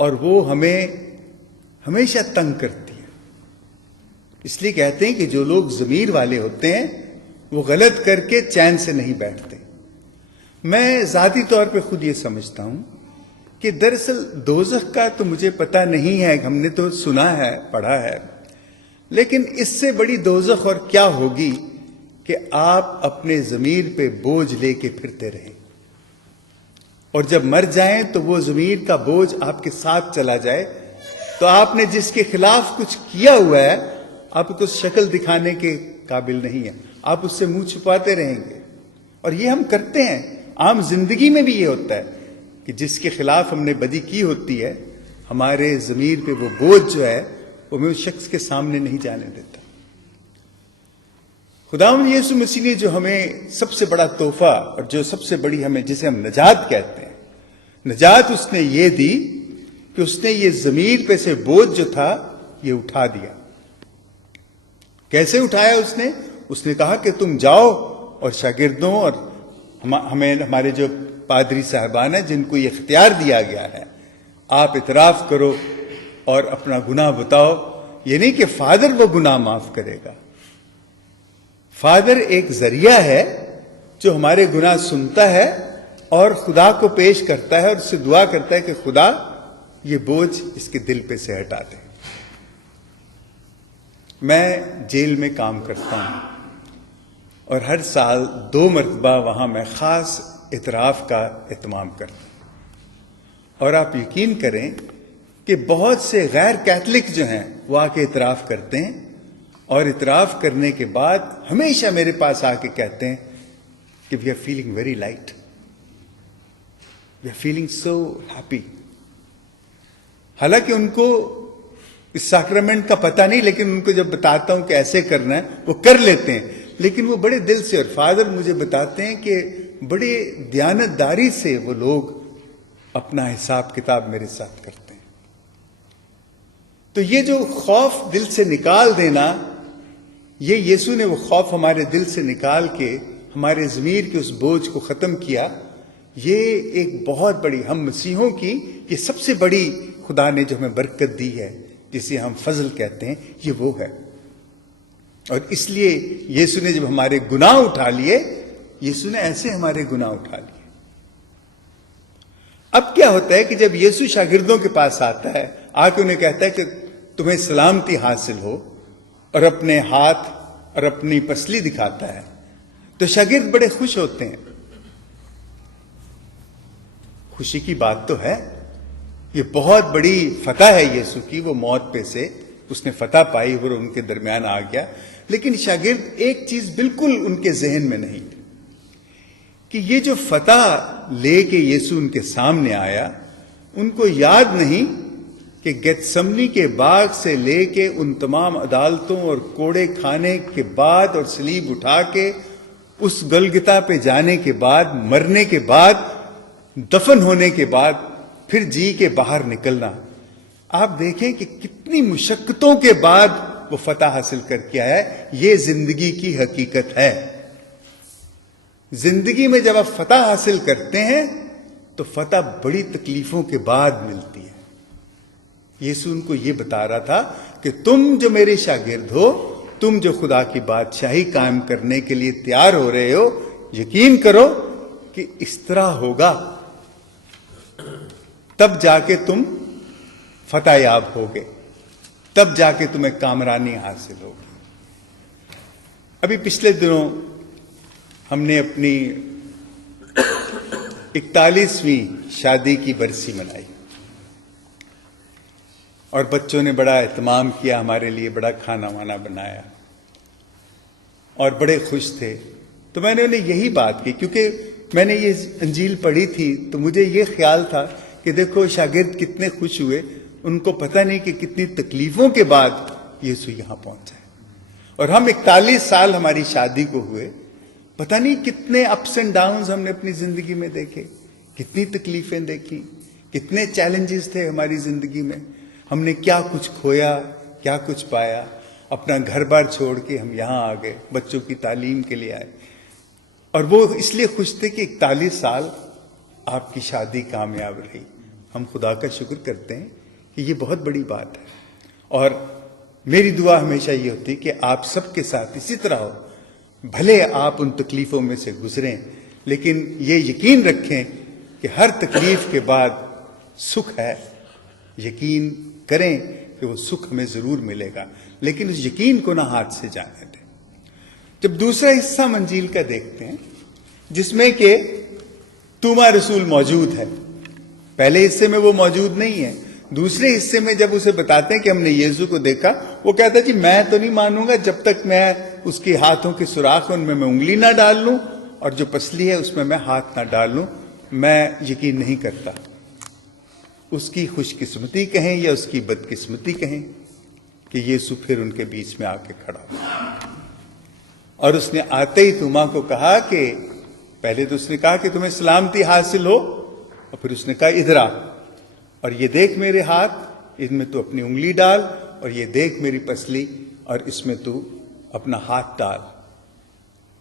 اور وہ ہمیں ہمیشہ تنگ کرتی ہے. اس لیے کہتے ہیں کہ جو لوگ ضمیر والے ہوتے ہیں وہ غلط کر کے چین سے نہیں بیٹھتے. میں ذاتی طور پہ خود یہ سمجھتا ہوں کہ دراصل دوزخ کا تو مجھے پتہ نہیں ہے، ہم نے تو سنا ہے، پڑھا ہے، لیکن اس سے بڑی دوزخ اور کیا ہوگی کہ آپ اپنے ضمیر پہ بوجھ لے کے پھرتے رہیں، اور جب مر جائیں تو وہ ضمیر کا بوجھ آپ کے ساتھ چلا جائے، تو آپ نے جس کے خلاف کچھ کیا ہوا ہے آپ کو شکل دکھانے کے قابل نہیں ہے، آپ اس سے منہ چھپاتے رہیں گے. اور یہ ہم کرتے ہیں، عام زندگی میں بھی یہ ہوتا ہے کہ جس کے خلاف ہم نے بدی کی ہوتی ہے، ہمارے ضمیر پہ وہ بوجھ جو ہے وہ میں اس شخص کے سامنے نہیں جانے دیتا. خداوند یسوع مسیح نے جو ہمیں سب سے بڑا تحفہ اور جو سب سے بڑی ہمیں جسے ہم نجات کہتے ہیں، نجات اس نے یہ دی کہ اس نے یہ ضمیر پہ سے بوجھ جو تھا یہ اٹھا دیا. کیسے اٹھایا اس نے کہا کہ تم جاؤ اور شاگردوں اور ہمیں ہمارے جو پادری صاحبان ہیں جن کو یہ اختیار دیا گیا ہے، آپ اعتراف کرو اور اپنا گناہ بتاؤ. یہ نہیں کہ فادر وہ گناہ معاف کرے گا، فادر ایک ذریعہ ہے جو ہمارے گناہ سنتا ہے اور خدا کو پیش کرتا ہے اور اس سے دعا کرتا ہے کہ خدا یہ بوجھ اس کے دل پہ سے ہٹا دے. میں جیل میں کام کرتا ہوں اور ہر سال 2 مرتبہ وہاں میں خاص اعتراف کا اہتمام کرتا ہوں. اور آپ یقین کریں کہ بہت سے غیر کیتھلک جو ہیں وہ آ کے اعتراف کرتے ہیں، اور اعتراف کرنے کے بعد ہمیشہ میرے پاس آ کے کہتے ہیں کہ we are feeling very light, we are feeling so happy. حالانکہ ان کو اس سیکرمنٹ کا پتہ نہیں، لیکن ان کو جب بتاتا ہوں کہ ایسے کرنا ہے وہ کر لیتے ہیں، لیکن وہ بڑے دل سے. اور فادر مجھے بتاتے ہیں کہ بڑے دیانتداری سے وہ لوگ اپنا حساب کتاب میرے ساتھ کرتے ہیں. تو یہ جو خوف دل سے نکال دینا، یہ یسوع نے وہ خوف ہمارے دل سے نکال کے ہمارے ضمیر کے اس بوجھ کو ختم کیا. یہ ایک بہت بڑی، ہم مسیحوں کی یہ سب سے بڑی خدا نے جو ہمیں برکت دی ہے، جسے ہم فضل کہتے ہیں، یہ وہ ہے. اور اس لیے یسوع نے جب ہمارے گناہ اٹھا لیے، یسوع نے ایسے ہمارے گناہ اٹھا لیے. اب کیا ہوتا ہے کہ جب یسوع شاگردوں کے پاس آتا ہے، آ کے انہیں کہتا ہے کہ تمہیں سلامتی حاصل ہو، اور اپنے ہاتھ اور اپنی پسلی دکھاتا ہے، تو شاگرد بڑے خوش ہوتے ہیں. خوشی کی بات تو ہے، یہ بہت بڑی فتح ہے یسوع کی، وہ موت پہ سے اس نے فتح پائی اور ان کے درمیان آ گیا. لیکن شاگرد ایک چیز بالکل ان کے ذہن میں نہیں تھی کہ یہ جو فتح لے کے یسوع ان کے سامنے آیا، ان کو یاد نہیں کہ گیتسمنی کے باغ سے لے کے ان تمام عدالتوں اور کوڑے کھانے کے بعد اور صلیب اٹھا کے اس گلگتا پہ جانے کے بعد، مرنے کے بعد، دفن ہونے کے بعد پھر جی کے باہر نکلنا، آپ دیکھیں کہ کتنی مشقتوں کے بعد وہ فتح حاصل کر کے آیا ہے. یہ زندگی کی حقیقت ہے. زندگی میں جب آپ فتح حاصل کرتے ہیں تو فتح بڑی تکلیفوں کے بعد ملتی ہے. یسوع ان کو یہ بتا رہا تھا کہ تم جو میرے شاگرد ہو، تم جو خدا کی بادشاہی قائم کرنے کے لیے تیار ہو رہے ہو، یقین کرو کہ اس طرح ہوگا، تب جا کے تم فتح یاب ہوگے، تب جا کے تمہیں کامرانی حاصل ہوگی. ابھی پچھلے دنوں ہم نے اپنی 41ویں شادی کی برسی منائی، اور بچوں نے بڑا اہتمام کیا، ہمارے لیے بڑا کھانا وانا بنایا اور بڑے خوش تھے. تو میں نے انہیں یہی بات کی، کیونکہ میں نے یہ انجیل پڑھی تھی تو مجھے یہ خیال تھا کہ دیکھو شاگرد کتنے خوش ہوئے، ان کو پتہ نہیں کہ کتنی تکلیفوں کے بعد یسوع یہاں پہنچا ہے. اور ہم 41 سال ہماری شادی کو ہوئے، پتہ نہیں کتنے اپس اینڈ ڈاؤنز ہم نے اپنی زندگی میں دیکھے، کتنی تکلیفیں دیکھی، کتنے چیلنجز تھے ہماری زندگی میں. ہم نے کیا کچھ کھویا، کیا کچھ پایا. اپنا گھر بار چھوڑ کے ہم یہاں آ گئے، بچوں کی تعلیم کے لیے آئے، اور وہ اس لیے خوش تھے کہ 41 سال آپ کی شادی کامیاب رہی. ہم خدا کا شکر کرتے ہیں کہ یہ بہت بڑی بات ہے. اور میری دعا ہمیشہ یہ ہوتی کہ آپ سب کے ساتھ اسی طرح ہو. بھلے آپ ان تکلیفوں میں سے گزریں، لیکن یہ یقین رکھیں کہ ہر تکلیف کے بعد سکھ ہے. یقین کریں کہ وہ سکھ ہمیں ضرور ملے گا، لیکن اس یقین کو نہ ہاتھ سے جانے دیں. جب دوسرا حصہ منجیل کا دیکھتے ہیں جس میں کہ توما رسول موجود ہے، پہلے حصے میں وہ موجود نہیں ہے. دوسرے حصے میں جب اسے بتاتے ہیں کہ ہم نے یسوع کو دیکھا، وہ کہتا ہے جی میں تو نہیں مانوں گا جب تک میں اس کے ہاتھوں کے سوراخ ان میں انگلی نہ ڈال لوں اور جو پسلی ہے اس میں میں ہاتھ نہ ڈال لوں. میں یقین نہیں کرتا. اس کی خوش قسمتی کہیں یا اس کی بدقسمتی کہیں کہ یسوع پھر ان کے بیچ میں آ کے کھڑا ہوا. اور اس نے آتے ہی توما کو کہا کہ پہلے تو اس نے کہا کہ تمہیں سلامتی حاصل ہو، اور پھر اس نے کہا ادھر آ اور یہ دیکھ میرے ہاتھ، ان میں تو اپنی انگلی ڈال، اور یہ دیکھ میری پسلی اور اس میں تو اپنا ہاتھ ڈال.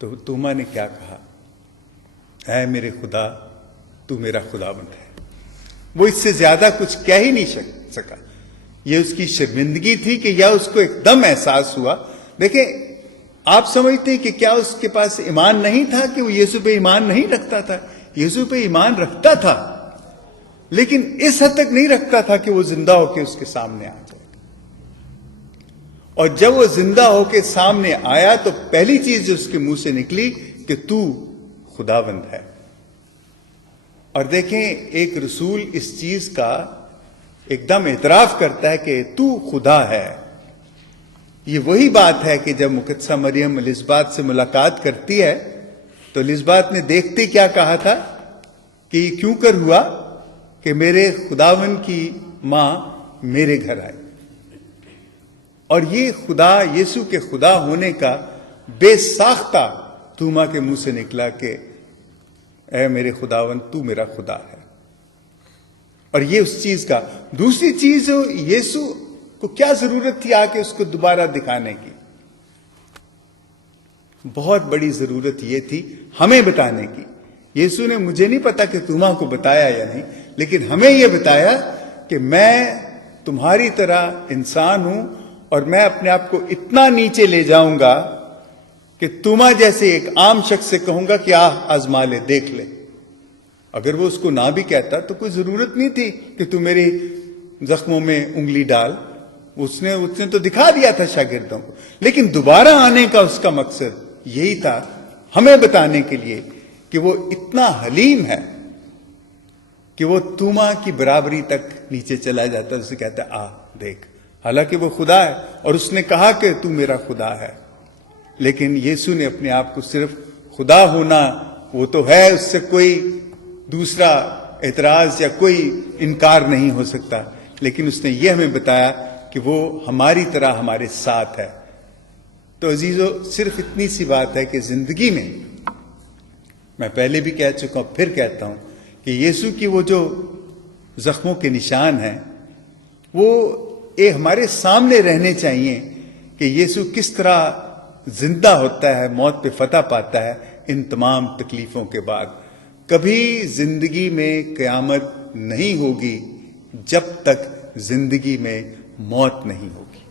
تو توما نے کیا کہا؟ اے میرے خدا، تو میرا خداوند ہے. وہ اس سے زیادہ کچھ کہہ ہی نہیں سکا. یہ اس کی شرمندگی تھی کہ یا اس کو ایک دم احساس ہوا. دیکھیں، آپ سمجھتے ہیں کہ کیا اس کے پاس ایمان نہیں تھا کہ وہ یسوع پہ ایمان نہیں رکھتا تھا؟ یسوع پہ ایمان رکھتا تھا، لیکن اس حد تک نہیں رکھتا تھا کہ وہ زندہ ہو کے اس کے سامنے آ جائے. اور جب وہ زندہ ہو کے سامنے آیا تو پہلی چیز جو اس کے منہ سے نکلی کہ تو خداوند ہے. اور دیکھیں، ایک رسول اس چیز کا ایک دم اعتراف کرتا ہے کہ تو خدا ہے. یہ وہی بات ہے کہ جب مقدسہ مریم الزبات سے ملاقات کرتی ہے تو الزبات نے دیکھتے کیا کہا تھا کہ یہ کیوں کر ہوا کہ میرے خداون کی ماں میرے گھر آئے. اور یہ خدا، یسوع کے خدا ہونے کا بے ساختہ توما کے منہ سے نکلا کہ اے میرے خداون، تو میرا خدا ہے. اور یہ اس چیز کا. دوسری چیز، یسوع کو کیا ضرورت تھی آ کے اس کو دوبارہ دکھانے کی؟ بہت بڑی ضرورت یہ تھی ہمیں بتانے کی. یسوع نے مجھے نہیں پتا کہ توما کو بتایا یا نہیں، لیکن ہمیں یہ بتایا کہ میں تمہاری طرح انسان ہوں اور میں اپنے آپ کو اتنا نیچے لے جاؤں گا کہ توما جیسے ایک عام شخص سے کہوں گا کہ آزما لے، دیکھ لے. اگر وہ اس کو نہ بھی کہتا تو کوئی ضرورت نہیں تھی کہ تو میرے زخموں میں انگلی ڈال. اس نے تو دکھا دیا تھا شاگردوں کو. لیکن دوبارہ آنے کا اس کا مقصد یہی تھا، ہمیں بتانے کے لیے کہ وہ اتنا حلیم ہے کہ وہ توما کی برابری تک نیچے چلا جاتا ہے. اسے کہتا ہے دیکھ. حالانکہ وہ خدا ہے اور اس نے کہا کہ تو میرا خدا ہے. لیکن یسوع نے اپنے آپ کو صرف خدا ہونا، وہ تو ہے، اس سے کوئی دوسرا اعتراض یا کوئی انکار نہیں ہو سکتا، لیکن اس نے یہ ہمیں بتایا کہ وہ ہماری طرح ہمارے ساتھ ہے. تو عزیزو، صرف اتنی سی بات ہے کہ زندگی میں پہلے بھی کہہ چکا ہوں، پھر کہتا ہوں کہ یسوع کی وہ جو زخموں کے نشان ہیں وہ ہمارے سامنے رہنے چاہیے کہ یسوع کس طرح زندہ ہوتا ہے، موت پہ فتح پاتا ہے ان تمام تکلیفوں کے بعد. کبھی زندگی میں قیامت نہیں ہوگی جب تک زندگی میں موت نہیں ہوگی،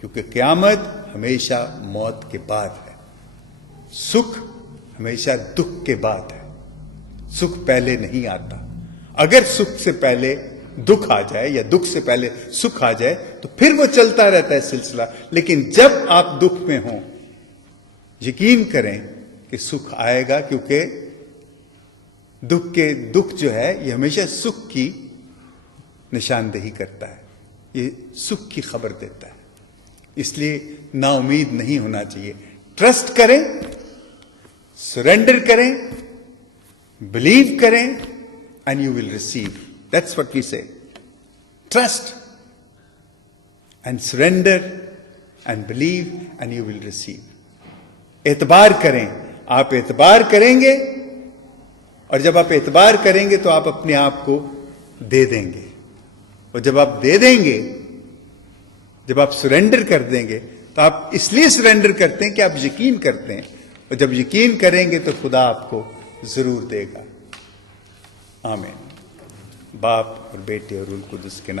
کیونکہ قیامت ہمیشہ موت کے بعد ہے. سکھ ہمیشہ دکھ کے بعد ہے. سکھ پہلے نہیں آتا. اگر سکھ سے پہلے دکھ آ جائے یا دکھ سے پہلے سکھ آ جائے تو پھر وہ چلتا رہتا ہے سلسلہ. لیکن جب آپ دکھ میں ہوں، یقین کریں کہ سکھ آئے گا، کیونکہ دکھ جو ہے یہ ہمیشہ سکھ کی نشاندہی کرتا ہے، یہ سکھ کی خبر دیتا ہے. اس لیے نا امید نہیں ہونا چاہیے. ٹرسٹ کریں، سرنڈر کریں، بلیو کریں، and you will receive. That's what we say. Trust and surrender and believe and you will receive. اعتبار کریں. آپ اعتبار کریں گے اور جب آپ اعتبار کریں گے تو آپ اپنے آپ کو دے دیں گے. اور جب آپ دے دیں گے، جب آپ سرنڈر کر دیں گے تو آپ اس لیے سرنڈر کرتے ہیں کہ آپ یقین کرتے ہیں، اور جب یقین کریں گے تو خدا آپ کو ضرور دے گا. آمین. باپ اور بیٹے اور روح القدس کے نام